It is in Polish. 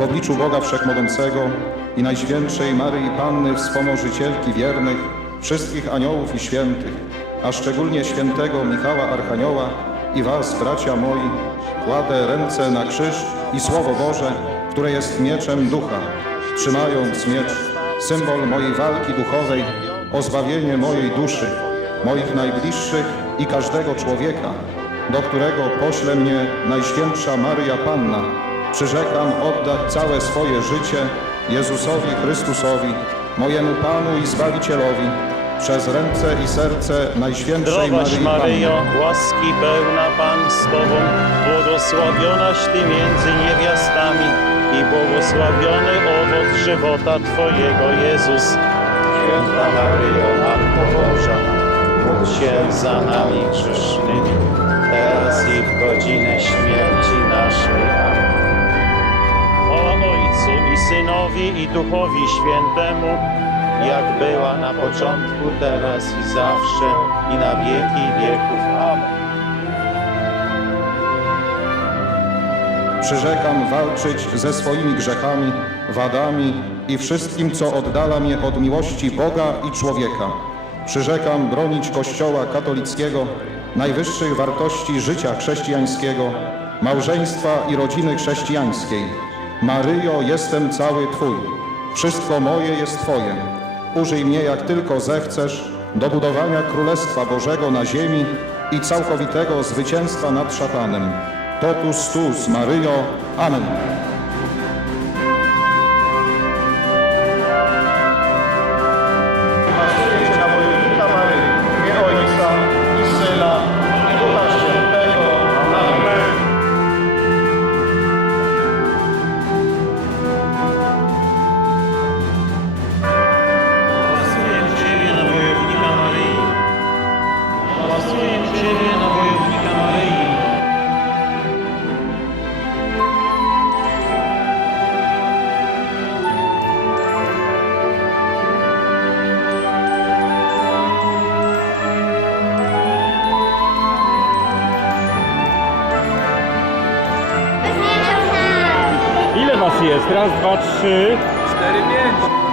obliczu Boga Wszechmogącego i Najświętszej Maryi Panny, wspomożycielki wiernych, wszystkich aniołów i świętych, a szczególnie świętego Michała Archanioła i was, bracia moi, kładę ręce na krzyż i Słowo Boże, które jest mieczem ducha, trzymając miecz, symbol mojej walki duchowej, o zbawienie mojej duszy, moich najbliższych i każdego człowieka, do którego pośle mnie Najświętsza Maryja Panna, przyrzekam oddać całe swoje życie Jezusowi Chrystusowi, mojemu Panu i Zbawicielowi, przez ręce i serce Najświętszej Zdrowaś Maryi Maryjo, Panny. łaski pełna Pan z Tobą, błogosławionaś Ty między niewiastami i błogosławiony owoc żywota Twojego, Jezus. Święta Maryjo, Matko Boża, módl się za nami grzesznymi, teraz i w godzinę śmierci naszej. Amen. Synowi i Duchowi Świętemu, jak była na początku, teraz i zawsze, i na wieki wieków. Amen. Przyrzekam walczyć ze swoimi grzechami, wadami i wszystkim, co oddala mnie od miłości Boga i człowieka. Przyrzekam bronić Kościoła katolickiego, najwyższych wartości życia chrześcijańskiego, małżeństwa i rodziny chrześcijańskiej. Maryjo, jestem cały Twój. Wszystko moje jest Twoje. Użyj mnie jak tylko zechcesz do budowania Królestwa Bożego na ziemi i całkowitego zwycięstwa nad szatanem. Totus tus, Maryjo. Amen. Was jest? Raz, dwa, trzy. Cztery, pięć.